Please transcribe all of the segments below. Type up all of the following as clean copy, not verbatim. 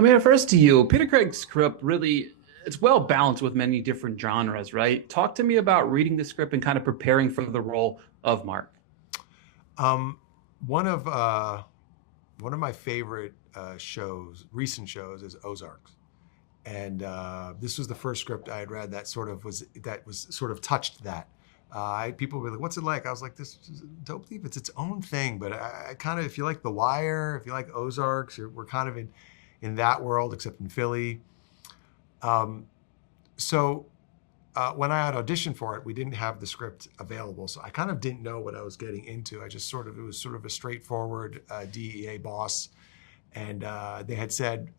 I mean, first to you, Peter Craig's script really, it's well balanced with many different genres, right? Talk to me about reading the script and kind of preparing for the role of Mark. Um, one of one of my favorite shows, recent shows, is Ozarks, and this was the first script I had read that was sort of touched that. People were like, "What's it like?" I was like, "This is Dope Thief. It's its own thing." But I kind of, if you like The Wire, if you like Ozarks, we're kind of in that world, except in Philly. Um, so when I had auditioned for it, we didn't have the script available, so I kind of didn't know what I was getting into. It was sort of a straightforward DEA boss, and they had said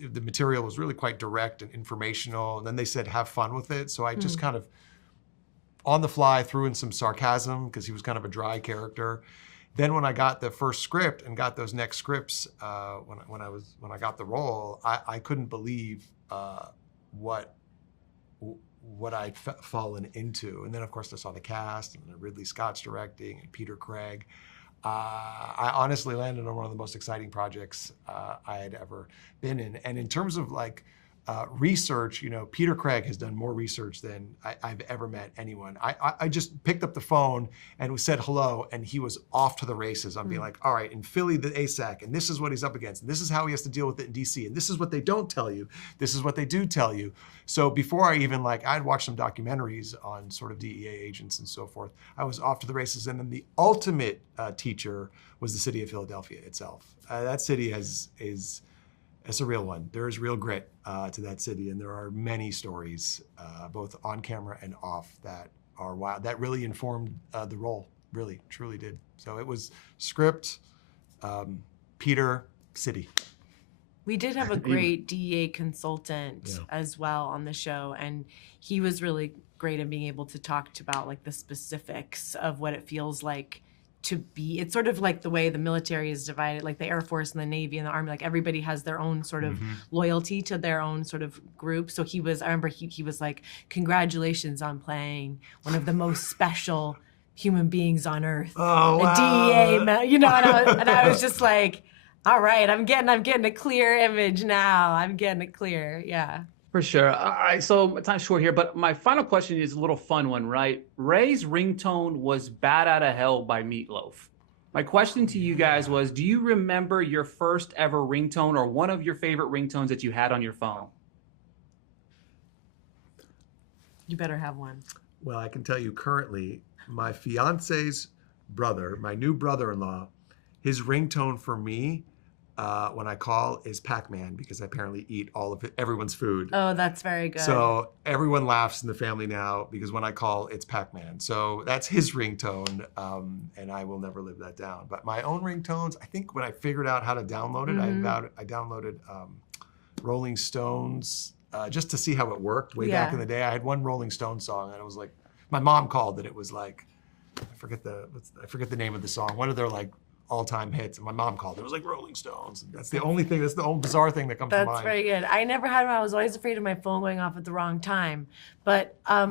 the material was really quite direct and informational, and then they said, have fun with it. So I just kind of, on the fly, threw in some sarcasm, because he was kind of a dry character. Then when I got the first script and got those next scripts, when I got the role, I couldn't believe what I'd fallen into. And then of course I saw the cast, and Ridley Scott's directing, and Peter Craig. I honestly landed on one of the most exciting projects I had ever been in. And in terms of like research, Peter Craig has done more research than I've ever met anyone. I just picked up the phone and said hello, and he was off to the races on being like, all right, in Philly, the ASAC, and this is what he's up against, and this is how he has to deal with it in DC, and this is what they don't tell you, this is what they do tell you. So before I even I'd watched some documentaries on sort of DEA agents and so forth, I was off to the races. And then the ultimate teacher was the city of Philadelphia itself. That city it's a real one. There is real grit to that city, and there are many stories, both on camera and off, that are wild, that really informed the role, really, truly did. So it was script, Peter, city. We did have a great DEA consultant as well on the show, and he was really great in being able to talk about like the specifics of what it feels like to be. It's sort of like the way the military is divided, like the Air Force and the Navy and the Army, like everybody has their own sort of loyalty to their own sort of group. So I remember he was like, congratulations on playing one of the most special human beings on earth. Oh, wow. DEA, and I was just like, all right, I'm getting a clear image now. I'm getting it clear, yeah. For sure. All right, so my time's short here, but my final question is a little fun one, right? Ray's ringtone was Bat Outta Hell by Meatloaf. My question to you guys was, do you remember your first ever ringtone, or one of your favorite ringtones that you had on your phone? You better have one. Well, I can tell you currently, my fiance's brother, my new brother-in-law, his ringtone for me when I call is Pac-Man, because I apparently eat all of everyone's food. Oh, that's very good. So everyone laughs in the family now because when I call, it's Pac-Man. So that's his ringtone, and I will never live that down. But my own ringtones, I think when I figured out how to download it, I downloaded Rolling Stones just to see how it worked. Way back in the day, I had one Rolling Stone song, and it was like, my mom called it. It was like, I forget the name of the song. One of their like all-time hits, and my mom called it. It was like Rolling Stones. That's the only thing. That's the only bizarre thing that comes to mind. That's very good. I never had one. I was always afraid of my phone going off at the wrong time. But my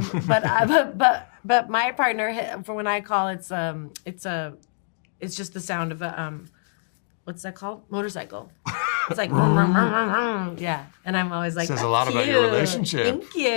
partner, for when I call, it's just the sound of a what's that called? Motorcycle. It's like yeah, and I'm always like, says a lot about your relationship. Thank you.